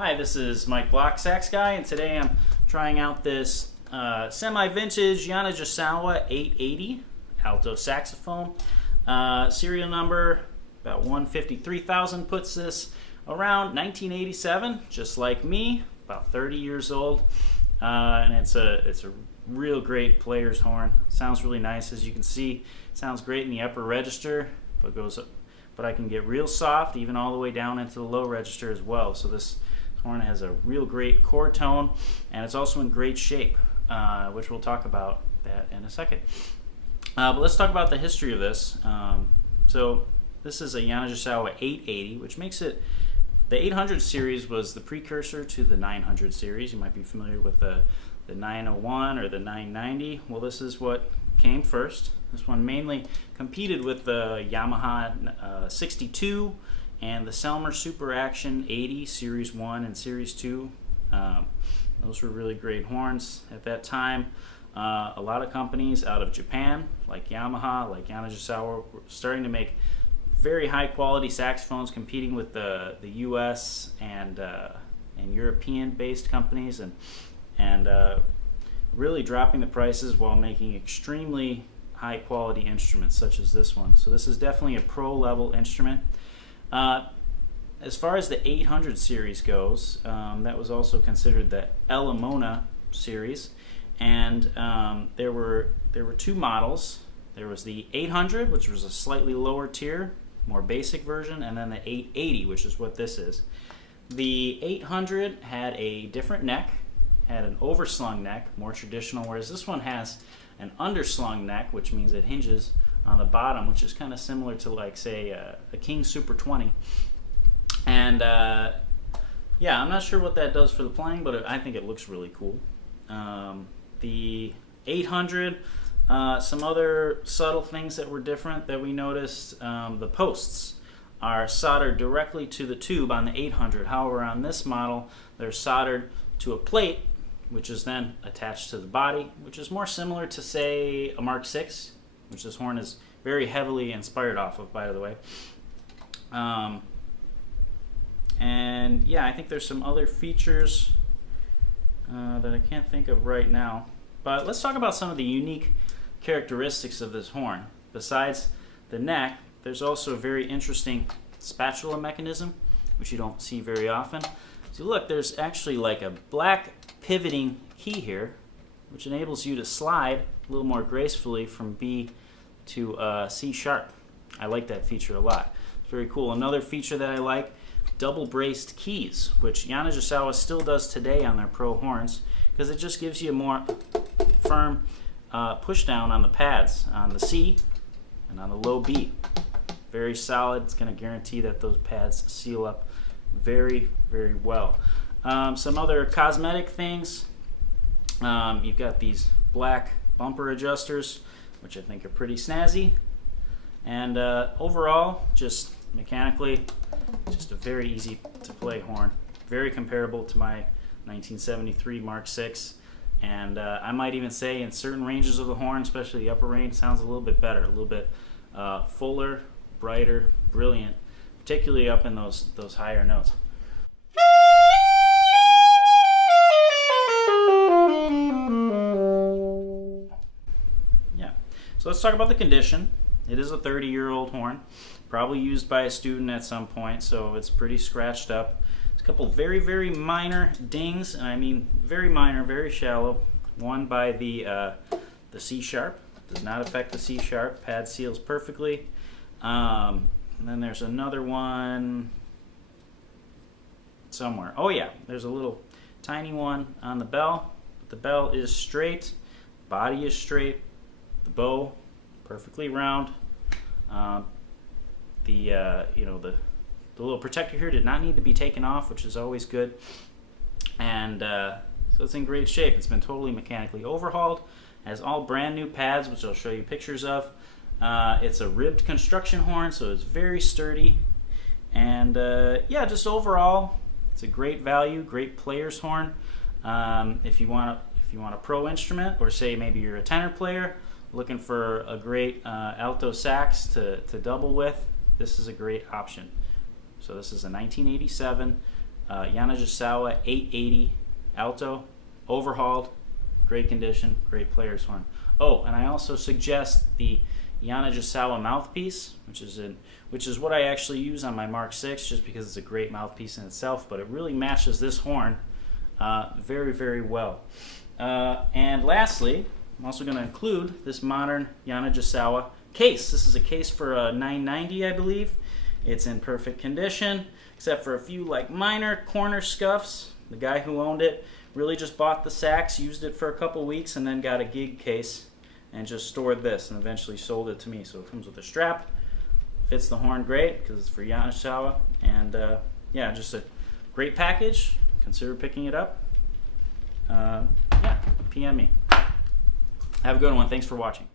Hi, this is Mike Block, Sax Guy, and today I'm trying out this semi-vintage Yanagisawa 880 Alto saxophone. Serial number about 153,000 puts this around 1987, just like me, about 30 years old, and it's a real great player's horn. Sounds really nice, as you can see. Sounds great in the upper register, but I can get real soft, even all the way down into the low register as well. So this horn has a real great core tone, and it's also in great shape, which we'll talk about that in a second. But let's talk about the history of this. So this is a Yanagisawa 880, which makes it, the 800 series was the precursor to the 900 series. You might be familiar with the 901 or the 990. Well, this is what came first. This one mainly competed with the Yamaha 62 and the Selmer Super Action 80 Series 1 and Series 2. Those were really great horns at that time. A lot of companies out of Japan, like Yamaha, like Yanagisawa, were starting to make very high quality saxophones, competing with the US and European based companies, and really dropping the prices while making extremely high quality instruments such as this one. So this is definitely a pro level instrument. As far as the 800 series goes, that was also considered the Elamona series, and there were two models. There was the 800, which was a slightly lower tier, more basic version, and then the 880, which is what this is. The 800 had a different neck, had an overslung neck, more traditional, whereas this one has an underslung neck, which means it hinges on the bottom, which is kind of similar to, like, say, a King Super 20. And yeah, I'm not sure what that does for the playing, but I think it looks really cool. The 800, some other subtle things that were different that we noticed. The posts are soldered directly to the tube on the 800. However, on this model, they're soldered to a plate, which is then attached to the body, which is more similar to, say, a Mark VI, which this horn is very heavily inspired off of, by the way. And yeah, I think there's some other features that I can't think of right now. But let's talk about some of the unique characteristics of this horn. Besides the neck, there's also a very interesting spatula mechanism, which you don't see very often. So look, there's actually like a black pivoting key here, which enables you to slide a little more gracefully from B to C sharp. I like that feature a lot. It's very cool. Another feature that I like, double braced keys, which Yanagisawa still does today on their pro horns, because it just gives you a more firm push down on the pads, on the C and on the low B. Very solid. It's going to guarantee that those pads seal up very, very well. Some other cosmetic things. You've got these black bumper adjusters, which I think are pretty snazzy. And overall, just mechanically, just a very easy to play horn. Very comparable to my 1973 Mark VI. And I might even say in certain ranges of the horn, especially the upper range, sounds a little bit better, a little bit fuller, brighter, brilliant, particularly up in those higher notes. Yeah, so let's talk about the condition. It is a 30-year-old horn, probably used by a student at some point, so it's pretty scratched up. There's a couple very, very minor dings, and I mean very minor, very shallow. One by the C sharp, does not affect the C sharp, pad seals perfectly. And then there's another one somewhere. Oh yeah, there's a little tiny one on the bell. But the bell is straight, body is straight, the bow perfectly round. The little protector here did not need to be taken off, which is always good. And so it's in great shape. It's been totally mechanically overhauled. Has all brand new pads, which I'll show you pictures of. It's a ribbed construction horn, so it's very sturdy. And yeah, just overall, it's a great value, great player's horn. If you want a pro instrument, or say maybe you're a tenor player looking for a great alto sax to double with, this is a great option. So this is a 1987 Yanagisawa 880 Alto, overhauled, great condition, great player's horn. Oh, and I also suggest the Yanagisawa mouthpiece, which is what I actually use on my Mark 6, just because it's a great mouthpiece in itself, but it really matches this horn very, very well. And lastly, I'm also going to include this modern Yanagisawa case. This is a case for a 990, I believe. It's in perfect condition, except for a few like minor corner scuffs. The guy who owned it really just bought the sax, used it for a couple weeks, and then got a gig case and just stored this and eventually sold it to me. So it comes with a strap, fits the horn great because it's for Yanagisawa, and yeah, just a great package. Consider picking it up. Yeah, PM me. Have a good one. Thanks for watching.